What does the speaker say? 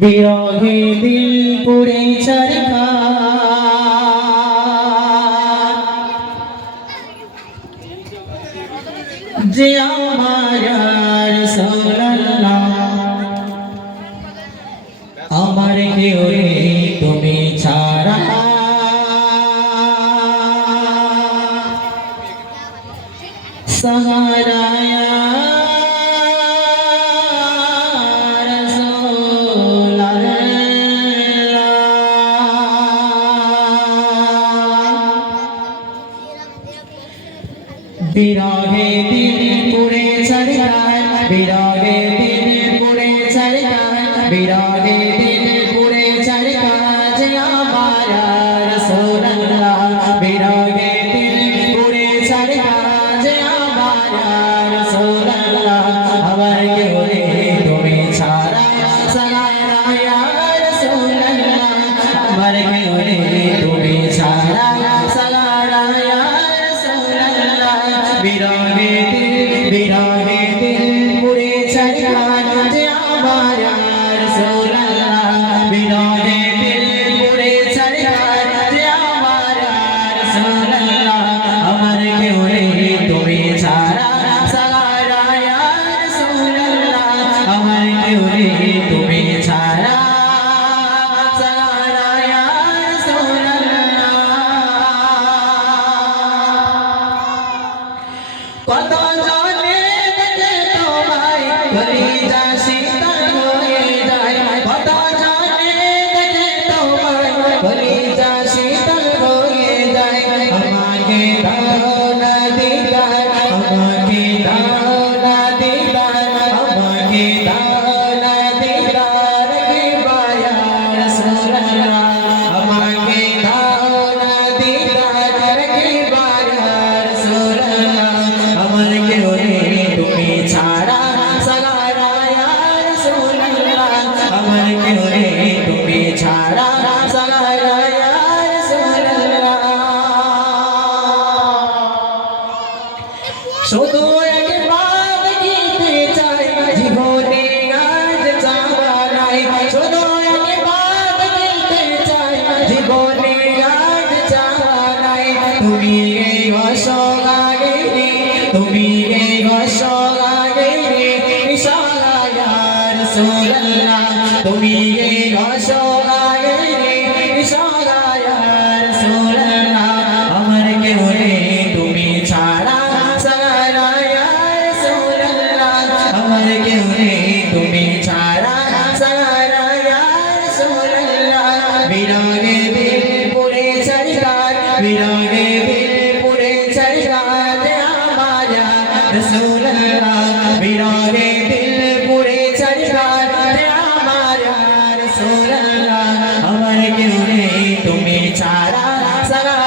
বিরহে দিল পুরে চরকা যে আমার আমার কেউ তুমি ছাড়া। সহারায়া বিরহে দিন পুরে চরকার বিরহে দিন পুরে চরকার বিরহে দিন পুরে চরকার যে আমার রসুল্লাহ বিরহে দিন পুরে চরকার যে আমার রাসূলুল্লাহ। বিরহে দিল বিরহে দিল, পুরে চরকার যে আমার রাসূলুল্লাহ বিরহে দিল, পুরে চরকার যে আমার রাসূলুল্লাহ আমার কেউ নেই, তুমি ছাড়া ইয়া রাসূলুল্লাহ আমার কেউ নেই gente tá শুধু একবার দেখিতে চাই, জীবনে আজ চাওয়া নাই। শুধু একবার দেখিতে চাই, জীবনে আজ চাওয়া নাই। তুমি এই অসহায় তুমি এই অসহায় ইশারা তুমি এই আমার কেউ নেই তুমি ছাড়া সারা